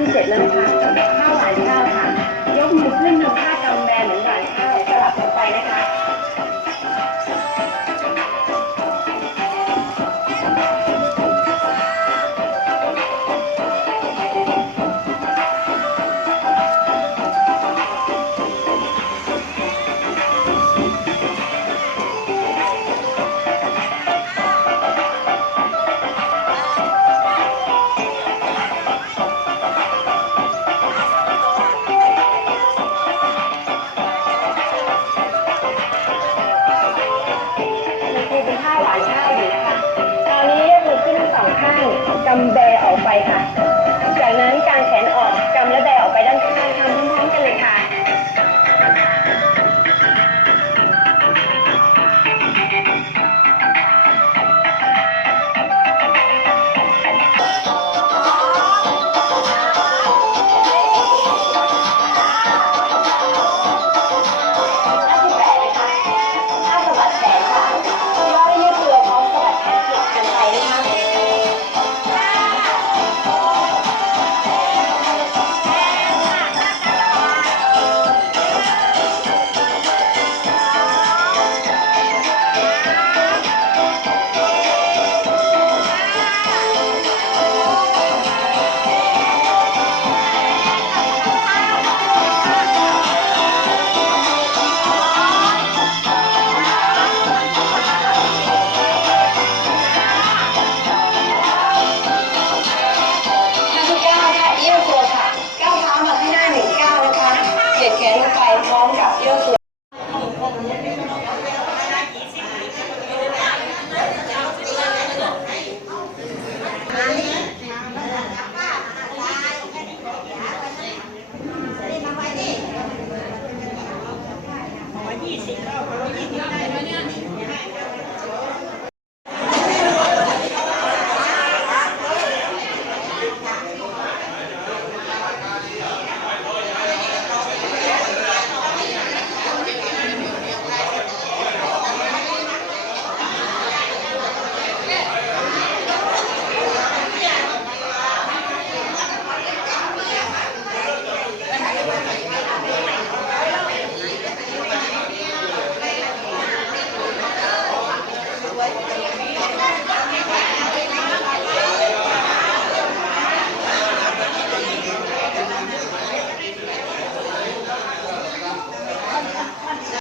ที่เจ็ดเล้วนะคะข้าวหวานข้าวค่ะ ยกมือขึ้นทำท่ากำแบนเหมือนหวานข้าวสลับกันไปนะคะ Gracias.